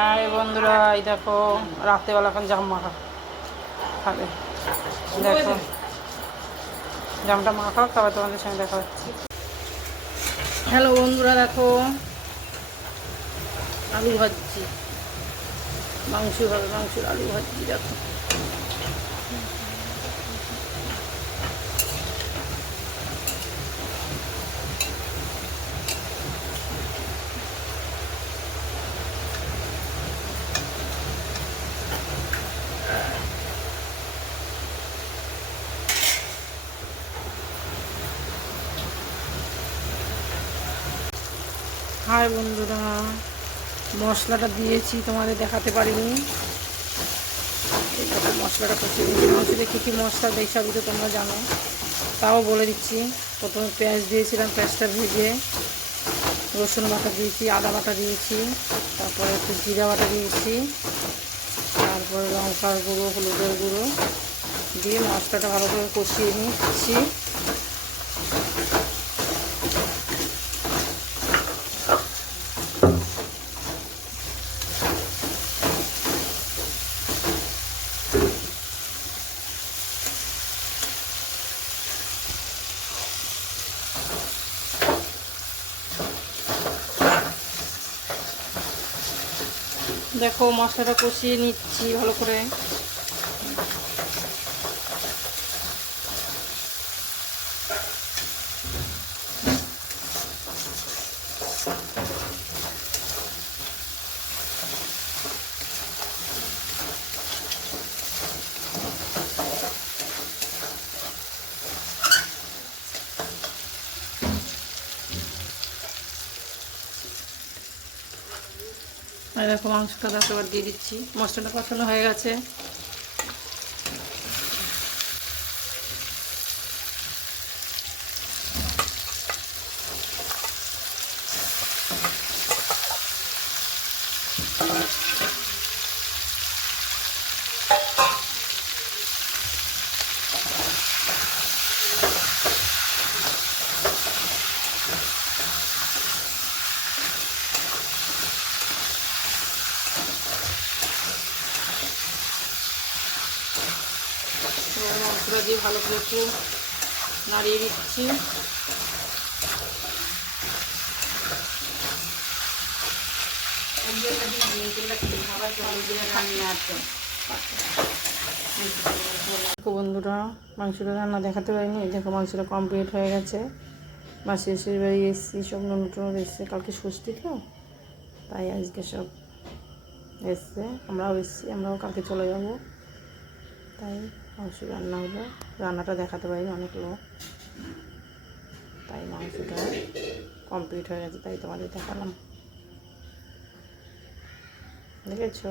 আর বন্ধুরা এই দেখো রাত্রেবেলা এখন জাম মাখা খাবে। দেখো জামটা মাখাও, খাবার তোমাদের সঙ্গে দেখা হচ্ছে। হ্যালো বন্ধুরা, দেখো আলু ভাজছি, মাংস হবে, মাংসের আলু ভাজছি। দেখো হাই বন্ধুরা, মশলাটা দিয়েছি, তোমাদের দেখাতে পারিনি। এই দেখো মশলাটা কষিয়ে দিয়েছি। মাংসতে কী কী মশলা দেয় সবই তো তোমরা জানো, তাও বলে দিচ্ছি। প্রথমে পেঁয়াজ দিয়েছিলাম, পেঁয়াজটা ভেজে রসুন বাটা দিয়েছি, আদা বাটা দিয়েছি, তারপরে একটু জিরা বাটা দিয়েছি, তারপরে লঙ্কার গুঁড়ো, হলুদের গুঁড়ো দিয়ে মশলাটা ভালো করে কষিয়ে নিচ্ছি। দেখো মশলাটা কষিয়ে নিচ্ছি ভালো করে। আর দেখো মাংসটা এবার দিয়ে দিচ্ছি। মশলাটা কষানো হয়ে গেছে। মশলা দিয়ে ভালো করে একটু নাড়িয়ে দিচ্ছি। বন্ধুরা মাংসটা রান্না দেখাতে পারিনি। দেখো মাংসটা কমপ্লিট হয়ে গেছে। মাসি এসে বাড়ি এসেছি, সব নতুন এসছে। কালকে ষষ্ঠী তো, তাই আজকে সব এসছে। আমরাও এসেছি, আমরাও কালকে চলে যাব। তাই মাংস রান্না হলো। রান্নাটা দেখাতে পারিনি, অনেক লোক, তাই মাংসটা কমপ্লিট হয়ে গেছে, তাই তোমাদের দেখালাম। দেখেছো?